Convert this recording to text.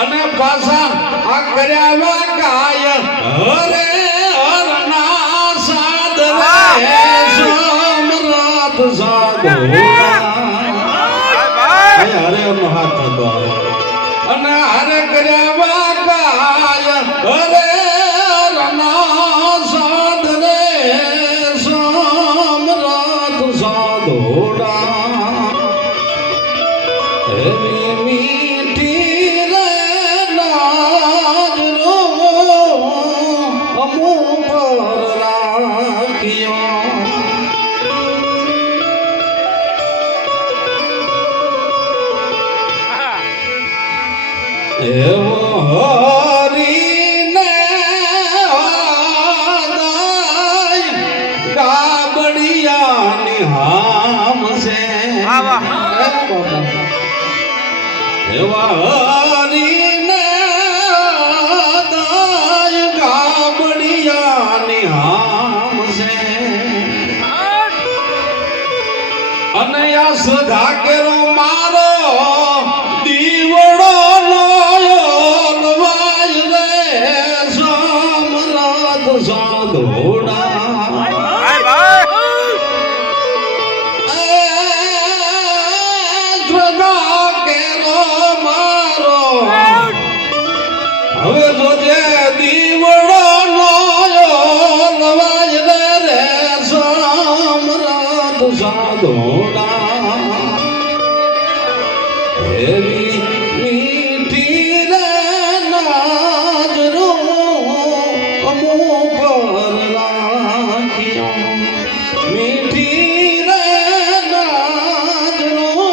અને પાછા આ કર્યા કાય હરે હરના સાદ રે સમરત સાધુ હરે નો હાથ હતો અને હરે કર્યા કાય હરે હરના સાદ રે સમરત સાધુડા એની મીઠી રે નાજનો અમુ પર રાખ્યો એવો હરીને આદાય ગાબડિયાની હામ છે એવા હરીને આદાય ગાબડિયાની હામ છે અને આ સદા કેરો મારો દીવડો હવે જોજે દીવડો નવાજ રે સમરત સાધો